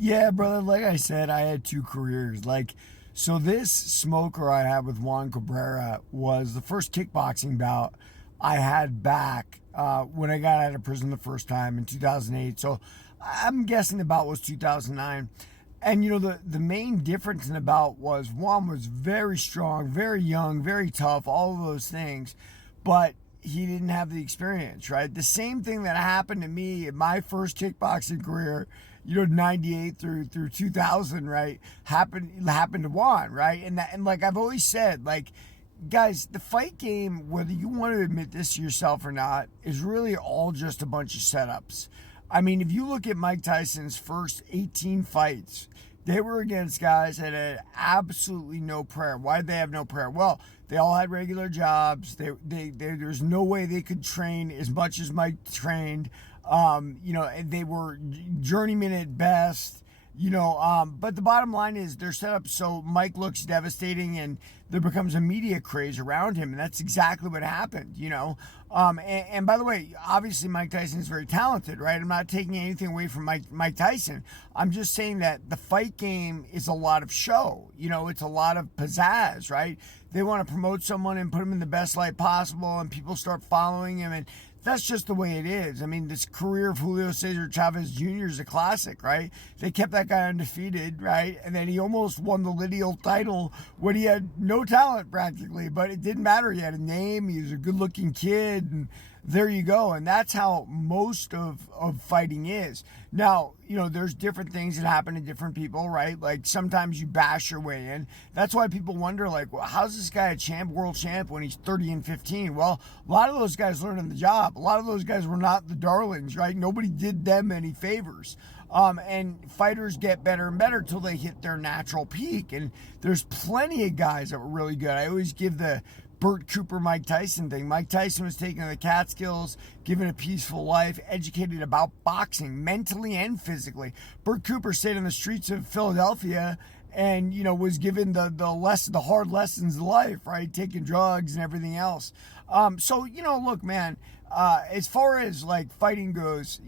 Yeah, brother, like I said, I had two careers. So this smoker I had with Juan Cabrera was the first kickboxing bout I had back when I got out of prison the first time in 2008. So I'm guessing the bout was 2009. And the main difference in the bout was Juan was very strong, very young, very tough, all of those things, but he didn't have the experience, right? The same thing that happened to me in my first kickboxing career, 98 through 2000, right? Happened to Juan, right? And like I've always said, like, guys, the fight game, whether you want to admit this to yourself or not, is really all just a bunch of setups. I mean, if you look at Mike Tyson's first 18 fights, they were against guys that had absolutely no prayer. Why did they have no prayer? Well, they all had regular jobs. There's no way they could train as much as Mike trained. They were journeymen at best. But the bottom line is they're set up so Mike looks devastating and there becomes a media craze around him. And that's exactly what happened. By the way, obviously Mike Tyson is very talented, right? I'm not taking anything away from Mike Tyson. I'm just saying that the fight game is a lot of show. It's a lot of pizzazz, right? They want to promote someone and put him in the best light possible and people start following him, and that's just the way it is. I mean, this career of Julio Cesar Chavez Jr. is a classic, right? They kept that guy undefeated, right? And then he almost won the lineal title when he had no talent practically, but it didn't matter. He had a name, he was a good-looking kid, and there you go. And that's how most of fighting is. Now, there's different things that happen to different people, right? Like sometimes you bash your way in. That's why people wonder, like, well, how's this guy a world champ when he's 30 and 15? Well, a lot of those guys learned on the job. A lot of those guys were not the darlings, right? Nobody did them any favors. And fighters get better and better till they hit their natural peak. And there's plenty of guys that were really good. I always give the Burt Cooper, Mike Tyson thing. Mike Tyson was taken to the Catskills, given a peaceful life, educated about boxing, mentally and physically. Burt Cooper stayed on the streets of Philadelphia and, was given the hard lessons of life, right? Taking drugs and everything else. Look, man, as far as like fighting goes,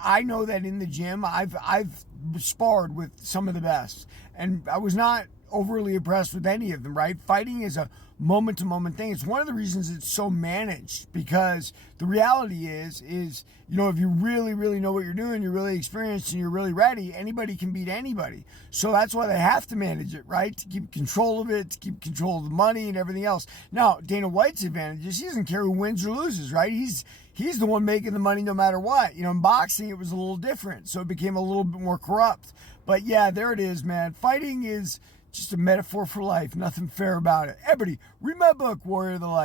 I know that in the gym, I've sparred with some of the best, and I was not overly impressed with any of them, right? Fighting is a moment-to-moment thing. It's one of the reasons it's so managed, because the reality is if you really, really know what you're doing, you're really experienced and you're really ready, anybody can beat anybody. So that's why they have to manage it, right? To keep control of it, to keep control of the money and everything else. Now, Dana White's advantage is he doesn't care who wins or loses, right? He's the one making the money no matter what. In boxing, it was a little different, so it became a little bit more corrupt. But yeah, there it is, man. Fighting is just a metaphor for life. Nothing fair about it. Everybody, read my book, Warrior of the Light.